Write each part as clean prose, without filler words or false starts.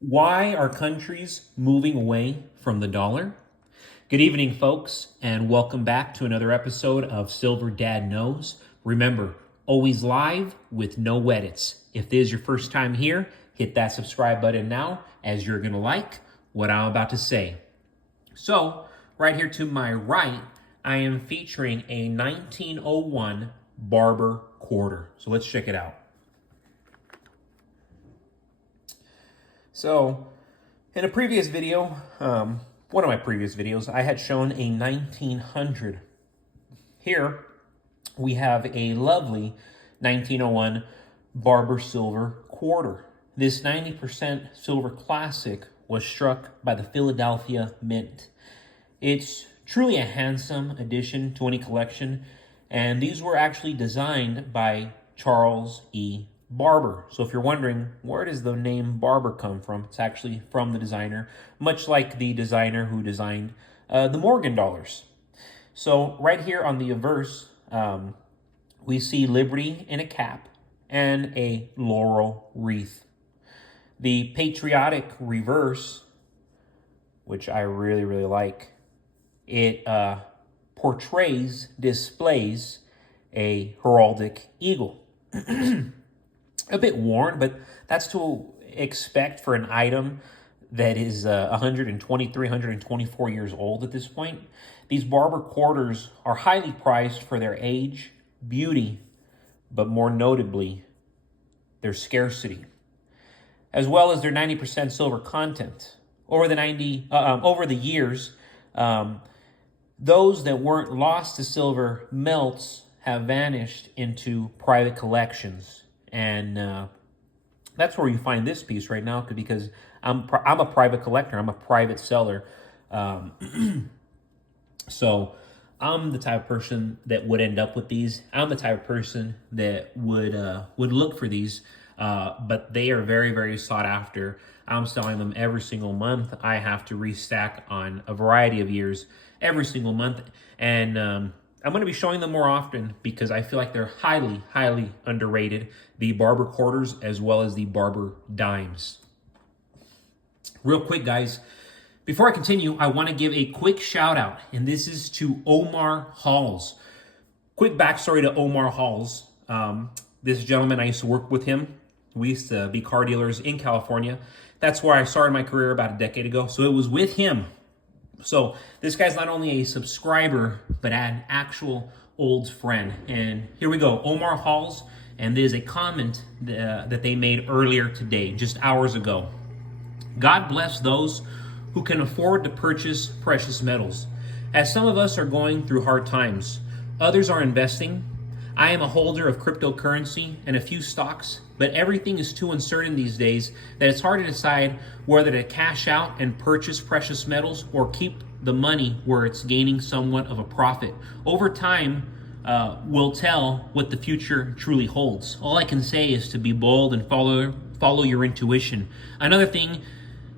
Why are countries moving away from the dollar? Good evening, folks, and welcome back to another episode of Silver Dad Knows. Remember, always live with no edits. If this is your first time here, hit that subscribe button now, as you're going to like what I'm about to say. So, right here to my right, I am featuring a 1901 Barber quarter. So let's check it out. So, in a previous video, one of my previous videos, I had shown a 1900. Here, we have a lovely 1901 Barber silver quarter. This 90% silver classic was struck by the Philadelphia Mint. It's truly a handsome addition to any collection, and these were actually designed by Charles E. Barber. So if you're wondering, where does the name Barber come from? It's actually from the designer, much like the designer who designed the Morgan dollars. So right here on the reverse, we see Liberty in a cap and a laurel wreath. The patriotic reverse, which I really like, it displays a heraldic eagle. A bit worn, but that's to expect for an item that is 123, 124 years old at this point. These Barber quarters are highly prized for their age, beauty, but more notably, their scarcity, as well as their 90% silver content. Over the years, those that weren't lost to silver melts have vanished into private collections. And that's where you find this piece right now, because I'm a private collector. I'm a private seller. So I'm the type of person that would end up with these. I'm the type of person that would look for these, but they are very sought after. I'm selling them every single month. I have to restack on a variety of years every single month. And I'm going to be showing them more often because I feel like they're highly underrated. The Barber quarters as well as the Barber dimes. Real quick, guys, before I continue, I want to give a quick shout out, and this is to Omar Halls. Quick backstory to Omar Halls. This gentleman, I used to work with him. We used to be car dealers in California. That's where I started my career about a decade ago. So it was with him. So this guy's not only a subscriber, but an actual old friend. And here we go, Omar Halls, and there's a comment that they made earlier today, just hours ago. God bless those who can afford to purchase precious metals. As some of us are going through hard times, others are investing. I am a holder of cryptocurrency and a few stocks, but everything is too uncertain these days that it's hard to decide whether to cash out and purchase precious metals or keep the money where it's gaining somewhat of a profit. Over time, will tell what the future truly holds. All I can say is to be bold and follow your intuition. Another thing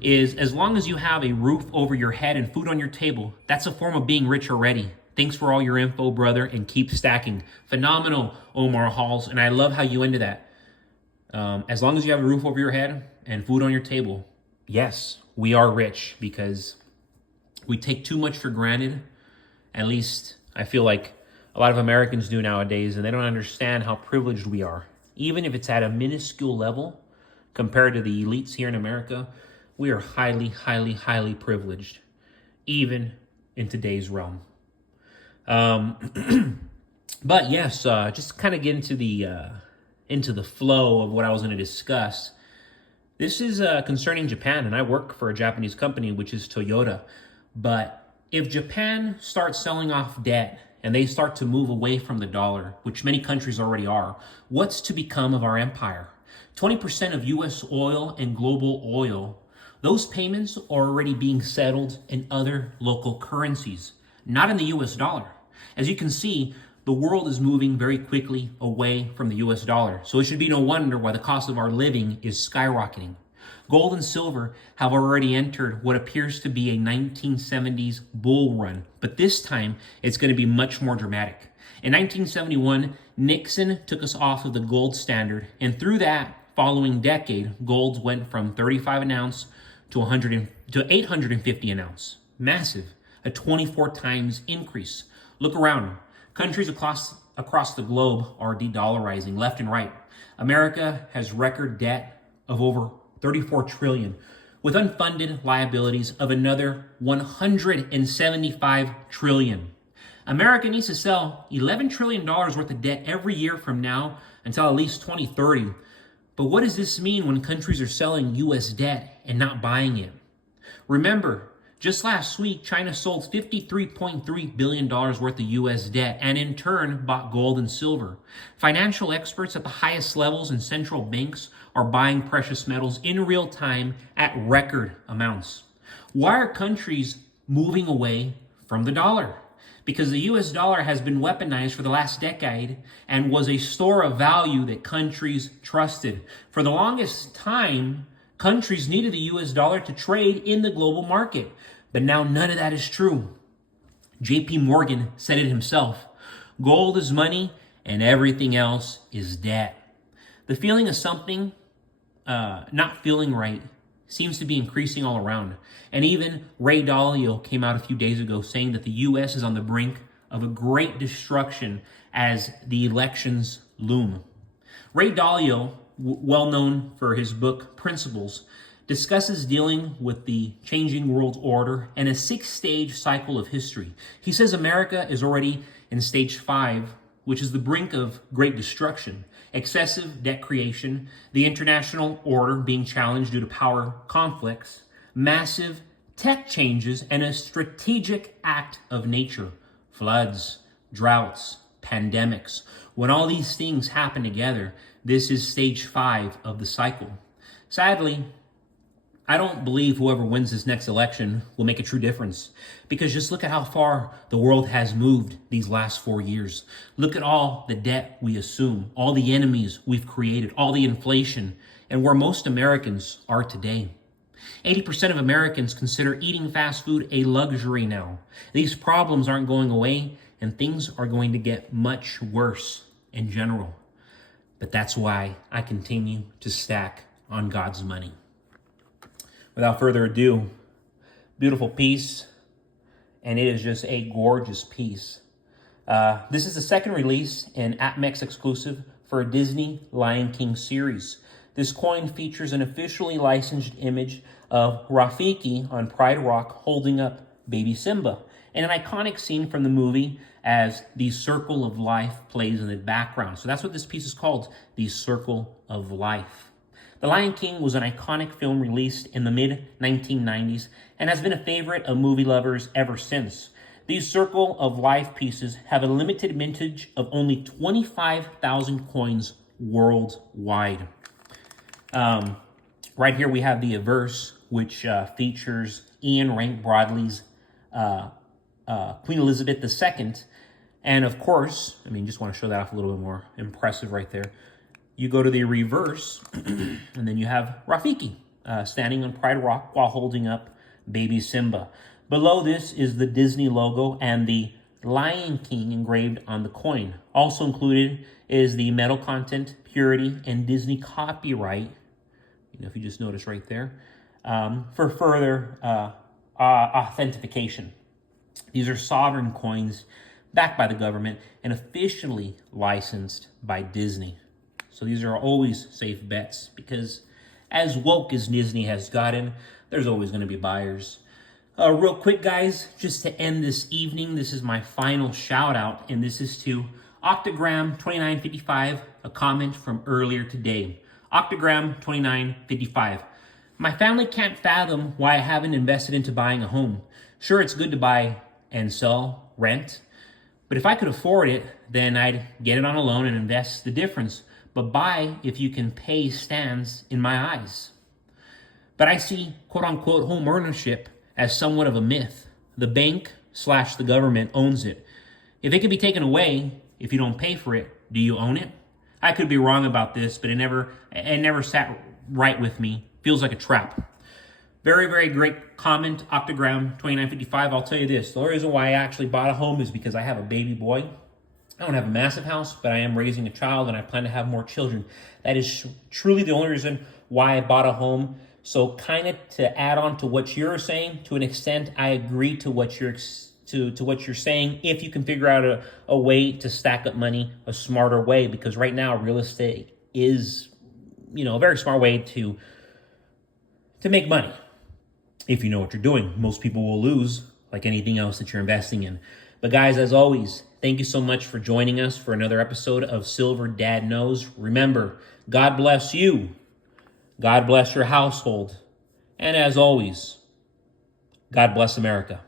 is, as long as you have a roof over your head and food on your table, that's a form of being rich already. Thanks for all your info, brother, and keep stacking. Phenomenal, Omar Halls, and I love how you ended that. As long as you have a roof over your head and food on your table, yes, we are rich, because we take too much for granted. At least I feel like a lot of Americans do nowadays, and they don't understand how privileged we are. Even if it's at a minuscule level compared to the elites here in America, we are highly privileged, even in today's realm. But yes, just kind of get into the flow of what I was going to discuss. This is concerning Japan, and I work for a Japanese company, which is Toyota. But if Japan starts selling off debt and they start to move away from the dollar, which many countries already are, what's to become of our empire? 20% of U.S. oil and global oil, those payments are already being settled in other local currencies, not in the U.S. dollar. As you can see, the world is moving very quickly away from the US dollar. So it should be no wonder why the cost of our living is skyrocketing. Gold and silver have already entered what appears to be a 1970s bull run, but this time it's going to be much more dramatic. In 1971, Nixon took us off of the gold standard, and through that following decade, gold went from 35 an ounce to 850 an ounce. Massive, a 24 times increase. Look around. Countries across the globe are de-dollarizing left and right. America has record debt of over 34 trillion, with unfunded liabilities of another 175 trillion. America needs to sell $11 trillion worth of debt every year from now until at least 2030. But what does this mean when countries are selling U.S. debt and not buying it? Remember, just last week, China sold $53.3 billion worth of U.S. debt and in turn bought gold and silver. Financial experts at the highest levels and central banks are buying precious metals in real time at record amounts. Why are countries moving away from the dollar? Because the U.S. dollar has been weaponized for the last decade and was a store of value that countries trusted. For the longest time, countries needed the U.S. dollar to trade in the global market. But now none of that is true. J.P. Morgan said it himself. Gold is money and everything else is debt. The feeling of something not feeling right seems to be increasing all around. And even Ray Dalio came out a few days ago saying that the U.S. is on the brink of a great destruction as the elections loom. Ray Dalio, well known for his book Principles, discusses dealing with the changing world order and a 6-stage cycle of history. He says America is already in stage 5, which is the brink of great destruction, excessive debt creation, the international order being challenged due to power conflicts, massive tech changes, and a strategic act of nature, floods, droughts, pandemics. When all these things happen together, this is stage 5 of the cycle. Sadly, I don't believe whoever wins this next election will make a true difference, because just look at how far the world has moved these last 4 years. Look at all the debt we assume, all the enemies we've created, all the inflation, and where most Americans are today. 80% of Americans consider eating fast food a luxury now. These problems aren't going away, and things are going to get much worse in general. But that's why I continue to stack on God's money. Without further ado, beautiful piece, and it is just a gorgeous piece. This is the second release and APMEX exclusive for a Disney Lion King series. This coin features an officially licensed image of Rafiki on Pride Rock holding up baby Simba, and an iconic scene from the movie as the Circle of Life plays in the background. So that's what this piece is called, the Circle of Life. The Lion King was an iconic film released in the mid-1990s and has been a favorite of movie lovers ever since. These Circle of Life pieces have a limited mintage of only 25,000 coins worldwide. Right here we have the Averse, which features Ian Rank Broadley's Queen Elizabeth II. And of course, just want to show that off a little bit more impressive right there. You go to the reverse, and then you have Rafiki standing on Pride Rock while holding up baby Simba. Below this is the Disney logo and the Lion King engraved on the coin. Also included is the metal content, purity, and Disney copyright. If you just notice right there, for further authentication. These are sovereign coins backed by the government and officially licensed by Disney. So these are always safe bets, because as woke as Disney has gotten, there's always going to be buyers. Real quick, guys, just to end this evening, this is my final shout out, and this is to Octagram2955, a comment from earlier today. Octagram2955. My family can't fathom why I haven't invested into buying a home. Sure, it's good to buy and sell, rent, but if I could afford it, then I'd get it on a loan and invest the difference. But buy if you can pay stands in my eyes. But I see quote-unquote home ownership as somewhat of a myth. The bank/the government owns it. If it can be taken away, if you don't pay for it, do you own it? I could be wrong about this, but it never sat right with me. Feels like a trap. Very, very great comment, Octagram2955. I'll tell you this, the reason why I actually bought a home is because I have a baby boy. I don't have a massive house, but I am raising a child and I plan to have more children. That is truly the only reason why I bought a home. So kind of to add on to what you're saying, to an extent, I agree to what you're to what you're saying. If you can figure out a way to stack up money, a smarter way, because right now real estate is, a very smart way to make money. If you know what you're doing, most people will lose like anything else that you're investing in. But guys, as always, thank you so much for joining us for another episode of Silver Dad Knows. Remember, God bless you. God bless your household. And as always, God bless America.